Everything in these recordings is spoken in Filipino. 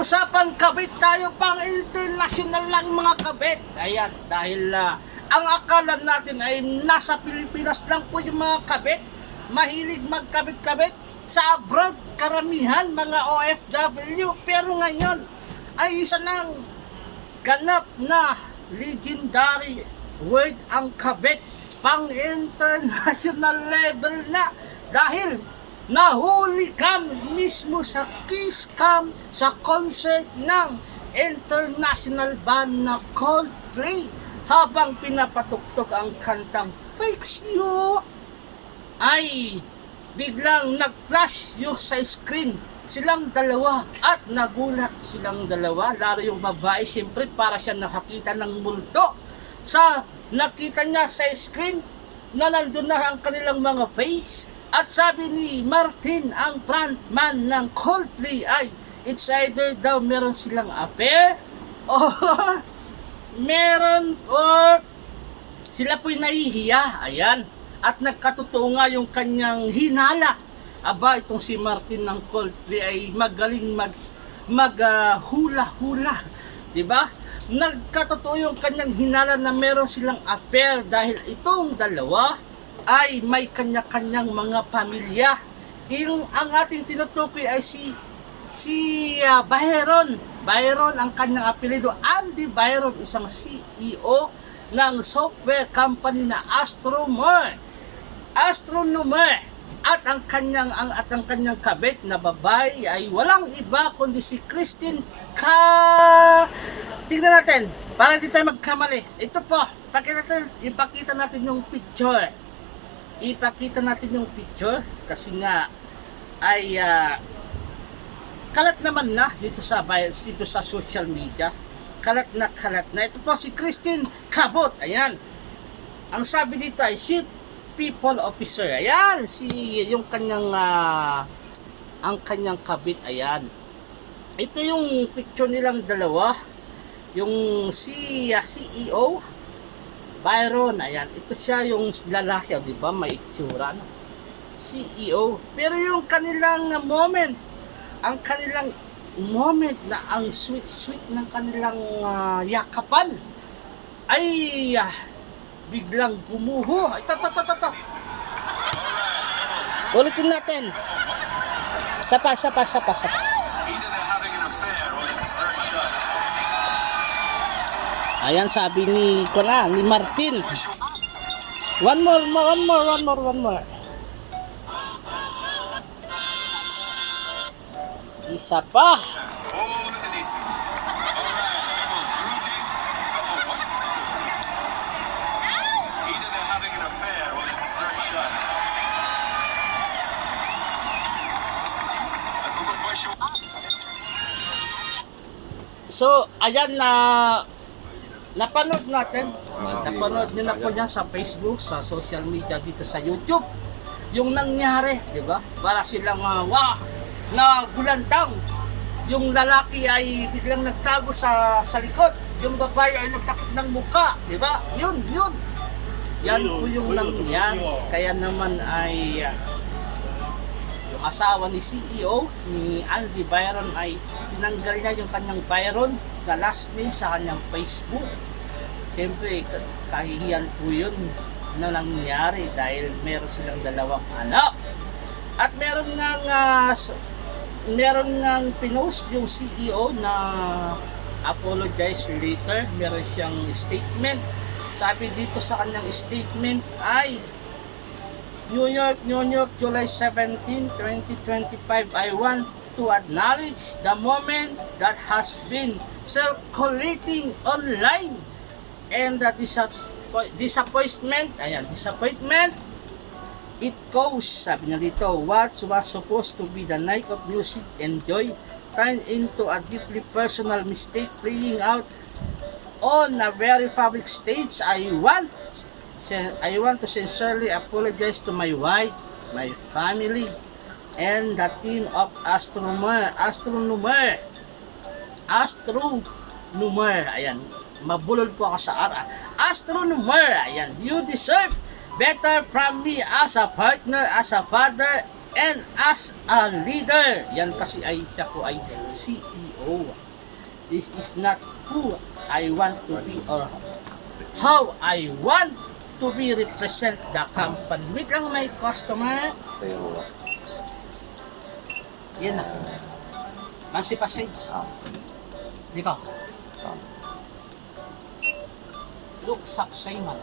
Usapang kabit tayo, pang international lang mga kabit. Ayan, dahil ang akala natin ay nasa Pilipinas lang po yung mga kabit. Mahilig magkabit-kabit. Sa abroad, karamihan mga OFW. Pero ngayon, ay isa ng ganap na legendary word ang kabit. Pang international level na. Dahil nahuli kami mismo sa kiss cam sa concert ng international band na Coldplay habang pinapatugtog ang kantang Fix You ay biglang nag-flash yung sa screen silang dalawa at nagulat silang dalawa, lalo yung babae siyempre para siya nakakita ng multo sa nakita niya sa screen na nandun na ang kanilang mga face. At sabi ni Martin, ang frontman ng Coldplay ay it's either daw meron silang affair or meron or sila po'y nahihiya. Ayan. At nagkatotoo nga yung kanyang hinala. Aba, itong si Martin ng Coldplay ay magaling hula-hula. Diba? Nagkatotoo yung kanyang hinala na meron silang affair dahil itong dalawa ay may kanya-kanyang mga pamilya. Ang ating tinutukoy ay si Byron. Byron ang kanyang apelyido. Andy Byron, isang CEO ng software company na Astronomer. At ang kanyang kabit na babae ay walang iba kundi si Christine Tingnan natin para hindi tayo magkamali. Ito po, ipakita natin yung picture. Kasi nga ay kalat naman na dito sa social media. Kalat na. Ito po si Christine Cabot. Ayan. Ang sabi dito ay Chief People Officer. Ayan, yung kanyang ang kanyang kabit. Ayan. Ito yung picture nilang dalawa. Yung CEO Byron, ayan, ito siya yung lalaki, di ba? May itsura, no? CEO. Pero yung kanilang moment na ang sweet ng kanilang yakapan ay biglang gumuho. Ito. Ulitin natin. Sapa. Ayan, sabi ni Martin. One more. Isa pa. So, ayan na napanood natin. Napanood nyo na po yan sa Facebook, sa social media, dito sa YouTube. Yung nangyari, di ba? Para silang nagulantang. Yung lalaki ay biglang nagtago sa likod. Yung babae ay nagtakot ng muka, di ba? Yun. Yan po yung nangyari. Kaya naman ay yung asawa ni CEO, ni Andy Byron ay tinanggal niya yung kanyang Byron na last name sa kanyang Facebook. Siyempre, kahihiyan po yun na nangyari dahil meron silang dalawang anak. At meron ngang pinost yung CEO na apologize later. Meron siyang statement. Sabi dito sa kanyang statement ay New York, July 17, 2025. I want to acknowledge the moment that has been circulating online and the disappointment, it goes, sabi niya dito, what was supposed to be the night of music and joy turned into a deeply personal mistake playing out on a very public stage. I want to sincerely apologize to my wife, my family, and the team of Astronomer. Ayan, mabulol po ako sa ara. Astronomer, ayan, you deserve better from me as a partner, as a father, and as a leader. Yan kasi ay siya po ay CEO. This is not who I want to be or how I want to be represent the company. Wait lang, may customer. Zero. Yan na. Masipasig. Di ka. Look, saksay man.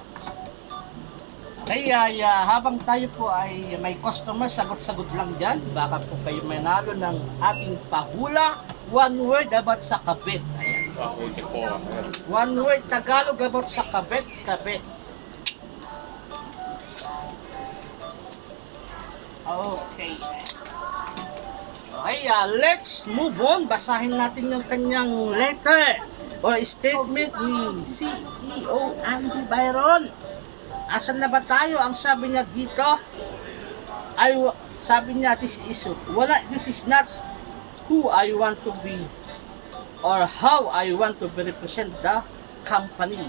Kaya habang tayo po ay may customer, sagot-sagot lang dyan. Baka po kayo manalo ng ating pahula. One word about sa kabit. Ayan. One word Tagalog about sa kabit. Kabit. Okay. Okay, let's move on. Basahin natin yung kanyang letter or statement ni CEO Andy Byron. Asan na ba tayo? Ang sabi niya dito ay sabi niya this is not who I want to be or how I want to represent the company.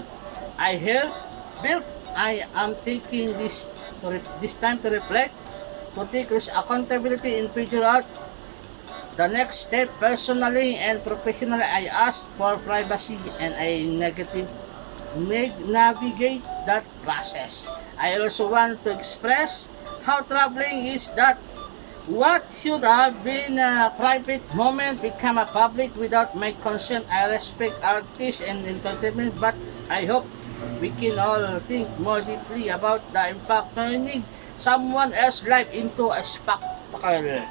I am taking this time to reflect, to take accountability and figure out the next step. Personally and professionally, I ask for privacy and I navigate that process. I also want to express how troubling is that what should have been a private moment become a public without my consent. I respect artists and entertainment, but I hope we can all think more deeply about the impact turning someone else's life into a spectacle.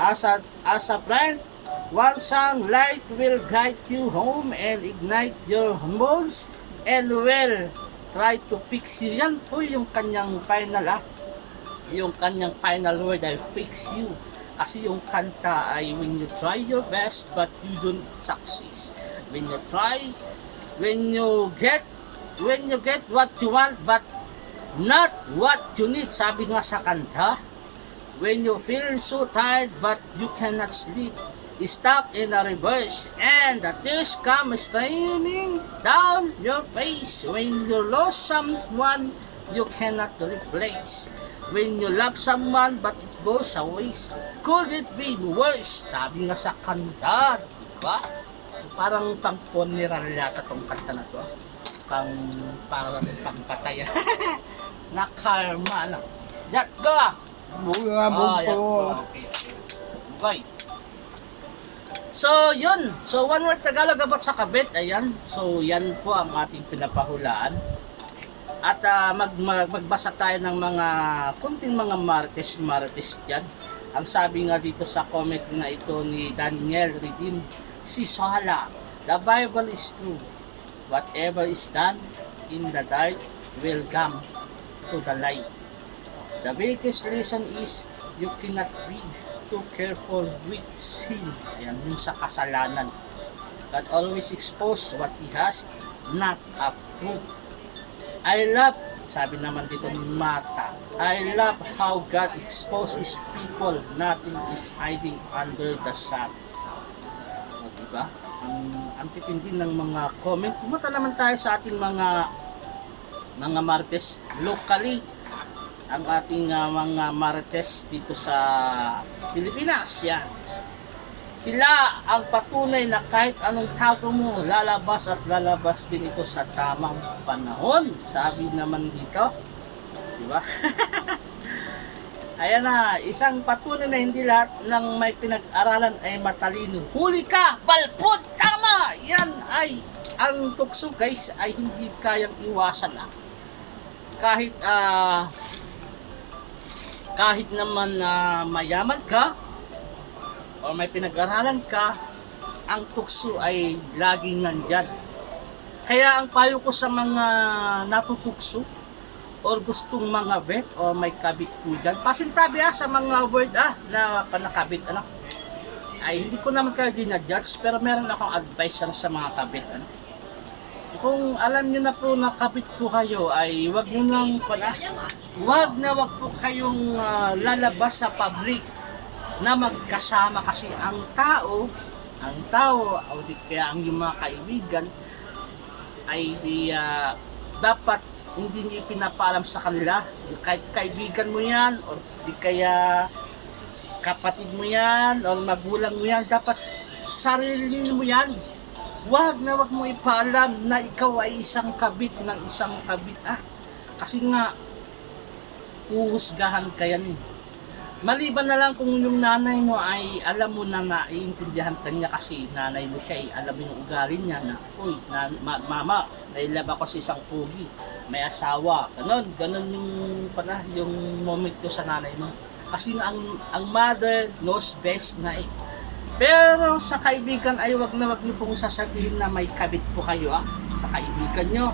As a friend, one song light will guide you home and ignite your moods and will try to fix you. Yan po yung kanyang final yung kanyang final word ay fix you. Kasi yung kanta ay when you try your best but you don't succeed. When you get what you want but not what you need. Sabi nga sa kanta, when you feel so tired but you cannot sleep, stuck in a reverse and the tears come streaming down your face. When you lose someone you cannot replace, when you love someone but it goes away, could it be worse? Sabi nga sa kanta, diba? So, parang pang-funeral yata tong kanta na to. Parang pangpatay. Na karma na. That go! Okay. So, yun. So, one word Tagalog about sa kabit. Ayan. So, yan po ang ating pinapahulaan. At magbasa tayo ng mga kunting mga martes dyan. Ang sabi nga dito sa comment na ito ni Daniel Redeem, si Sala, the Bible is true. Whatever is done in the dark will come to the light. The biggest reason is you cannot be too careful with sin. Ayan, yung sa kasalanan. God always expose what He has not approved. I love, sabi naman dito ni Mata, I love how God exposes people. Nothing is hiding under the sun. O, diba? Ang titindi ng mga comment. Pumunta naman tayo sa ating mga martes locally. Ang ating mga marites dito sa Pilipinas, yan. Sila ang patunay na kahit anong tago mo, lalabas at lalabas din ito sa tamang panahon. Sabi naman dito, di ba? Ayan na, isang patunay na hindi lahat ng may pinag-aralan ay matalino. Huli ka, balpod, tama! Yan ay, ang tukso guys ay hindi kayang iwasan kahit naman mayaman ka o may pinag-aralan ka, ang tukso ay laging nandyan. Kaya ang payo ko sa mga natutukso or gustong mga vet o may kabit po dyan, pasintabi sa mga word na panakabit ay hindi ko naman kayo ginadjudge, pero meron akong advice sa mga kabit kung alam nyo na po nakabit po kayo ay wag po kayong lalabas sa public na magkasama, kasi ang tao o di kaya ang yung mga kaibigan ay dapat hindi niyo pinapaalam sa kanila, kahit kaibigan mo yan o di kaya kapatid mo yan o magulang mo yan, dapat sarili mo yan. Wag na wag mo ipaalam na ikaw ay isang kabit ng isang kabit. Kasi nga, uhusgahan ka yan. Maliban na lang kung yung nanay mo ay alam mo na naiintindihan ka niya kasi nanay mo siya, alam mo yung ugali niya na, uy, mama, nailaba ko sa isang pugi, may asawa, ganon yung moment ko sa nanay mo. Kasi ang mother knows best na eh. Pero sa kaibigan ay wag na wag niyo pong sasabihin na may kabit po kayo sa kaibigan nyo.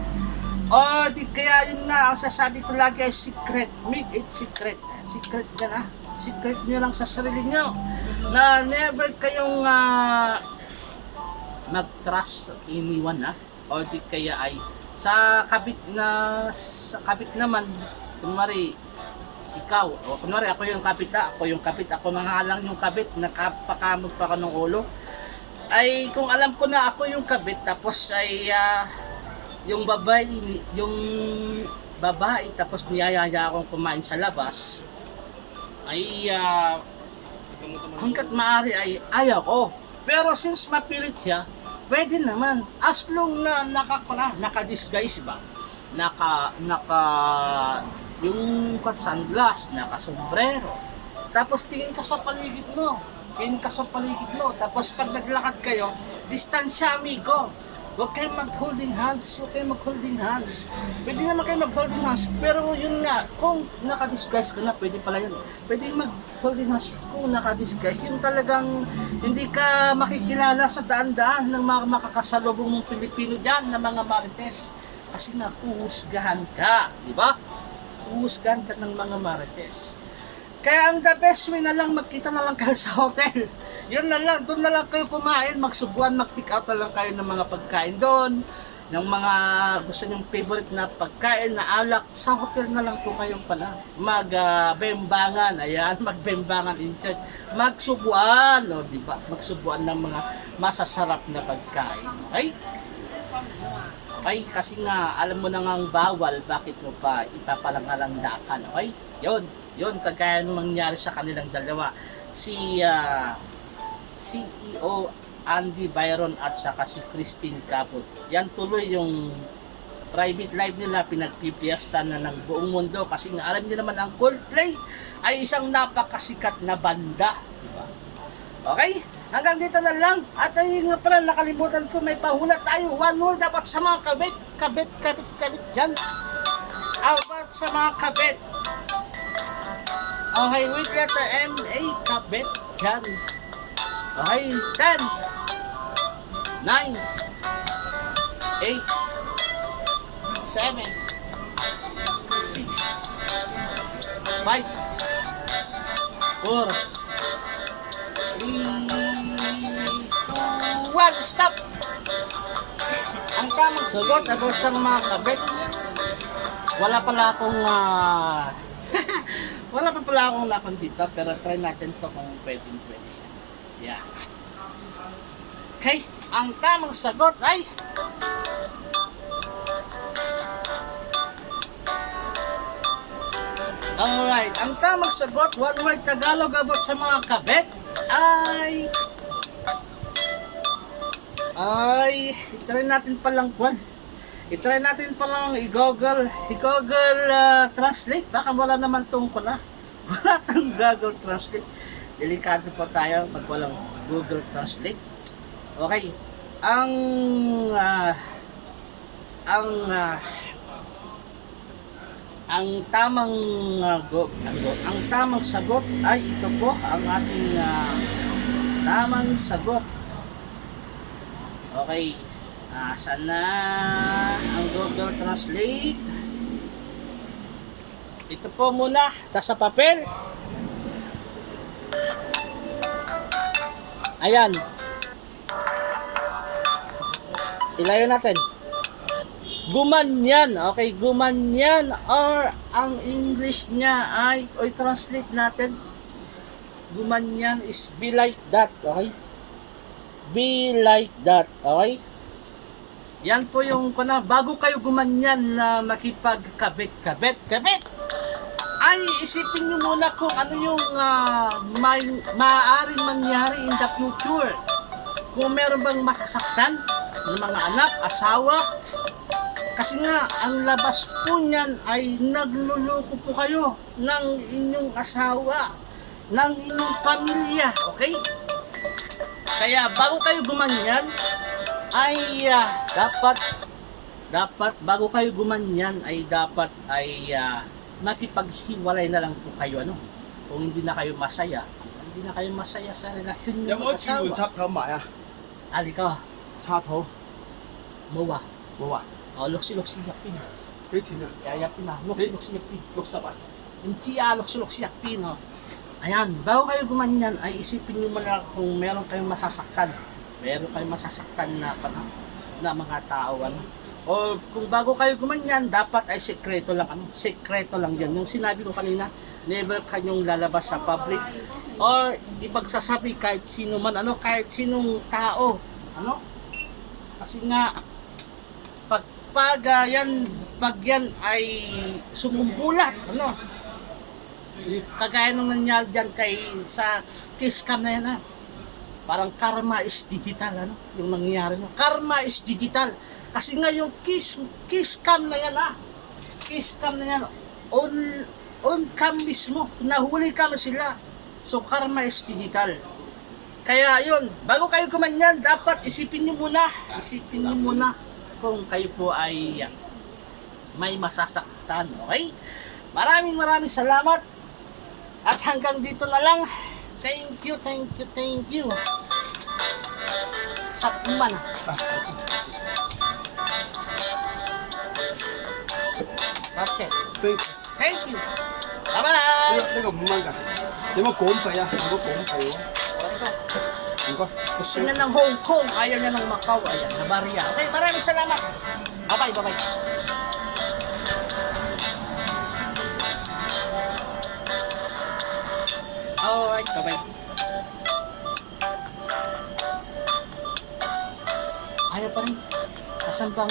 O di kaya yun na, ang sasabi ko lagi ay secret, make it secret. Secret yan secret nyo lang sa sarili nyo na never kayong mag-trust anyone o di kaya ay sa kabit naman kunwari ikaw o kunwari ako yung kabit ako mangalang yung kabit nakapakamot pa ka ng ulo ay kung alam ko na ako yung kabit tapos ay yung babae tapos niyayaya akong kumain sa labas ay hanggat maaari ay ayaw ko. Pero since mapilit siya, pwede naman. As long na naka-disguise ba? Yung sunglass, naka-sombrero. Tapos tingin ka sa paligid mo. Tapos pag naglakad kayo, distansya amigo. Huwag kayong mag-holding hands. Pwede naman kayo mag-holding hands. Pero yun nga, kung naka-disguise ka na, pwede pala yun. Pwede mag-holding hands kung naka-disguise. Yung talagang hindi ka makikilala sa daan-daan ng mga makakasalubong mong Pilipino dyan na mga marites. Kasi nga, uhusgahan ka. Di ba? Uhusgahan ka ng mga marites. Kaya ang the best way na lang, magkita na lang kayo sa hotel. Yun na lang, doon na lang kayo kumain, magsubuan, mag-take out na lang kayo ng mga pagkain doon, ng mga gusto nyong favorite na pagkain, na alak, sa hotel na lang po kayong magbembangan, magbembangan insert, magsubuan, diba? Magsubuan ng mga masasarap na pagkain, okay? Okay, kasi nga, alam mo na nga bawal, bakit mo pa ipapalangalandakan, okay? Yun, kagaya nung nangyari sa kanilang dalawa. Si CEO Andy Byron at saka si Christine Caput. Yan tuloy yung private life nila, pinagpipiesta na ng buong mundo kasi nga alam niyo naman ang Coldplay ay isang napakasikat na banda. Diba? Okay? Hanggang dito na lang. At ayun nga pala, nakalimutan ko, may pahula tayo. One word dapat sa mga kabit dyan. About sa mga kabit. Okay, with letter M-A, kabit dyan. Okay, 10, 9, 8, 7, 6, 5, 4, 3, 2, 1, stop! Ang tamang sagot about sa mga kabit, wala pala akong wala pa pala akong nakondita, pero try natin to kung pwede siya. Yeah. Okay, ang tamang sagot ay alright, ang tamang sagot, one word Tagalog about sa mga kabit ay itry natin palang i-Google Translate. Baka wala naman tong wala tang Google Translate. Delikado po tayo pag walang Google Translate. Okay. Ang tamang sagot ay ito po ang ating tamang sagot. Okay. Saan na ang Google Translate? Ito po muna, tas sa papel. Ayan. Ilayo natin. Gumanyan. Okay, gumanyan. Or ang English niya ay, translate natin. Gumanyan is be like that. Okay? Be like that. Okay? Yan po yung bago kayo gumanyan na makipagkabit. ay isipin nyo muna kung ano yung maaaring mangyari in the future. Kung meron bang masasaktan ng mga anak, asawa. Kasi nga, ang labas po niyan ay nagluloko po kayo ng inyong asawa, ng inyong pamilya, okay? Kaya bago kayo gumanyan, ay dapat bago kayo gumanyan ay dapat ay makipaghiwalay na lang po kayo, ano? Kung hindi na kayo masaya sa relasyon niyo 有冇轉換 mag-asawa. 插頭買啊？ Ali ka, 插頭 mawa. 冇啊？ O, luksi-luksi yapin. 幾錢啊？ Yapin na, luksi-luksi yapin. 60啊？ Hindi luksi-luksi yapin, no? Ayan, bago kayo gumanyan ay isipin niyo muna kung meron kayong masasaktan. Meron kayong masasaktan na mga tao, ano? O kung bago kayo gumanyan, dapat ay sekreto lang, ano? Sekreto lang yan. Yung sinabi ko kanina, never kanyong lalabas sa public or ipagsasabi kahit sino man, ano, kahit sinong tao, ano? Kasi nga pag yan ay sumumbulat, ano? Kagaya nung nangyari dyan sa kiss cam na yan, ha? Parang karma is digital, ano? Yung nangyayari, no? Karma is digital. Kasi nga yung kiss cam na yan, ha? Kiss cam na yan, on cam mismo. Nahuli cam sila. So, karma is digital. Kaya yun, bago kayo kumanyan, dapat isipin nyo muna kung kayo po ay may masasaktan, okay? Maraming salamat. At hanggang dito na lang. Thank you. Sa man. 啊，再見。 Okay. 飛 Thank you. 呢 Bye-bye. 呢個5蚊㗎，有冇港幣啊？有冇港幣喎？唔該。 Gusto niya ng Hong Kong, ayaw niya ng Macau, ayan, na Barya. Okay, maraming salamat. Bye-bye. Alright, bye-bye. Ayaw pa rin. Asan bang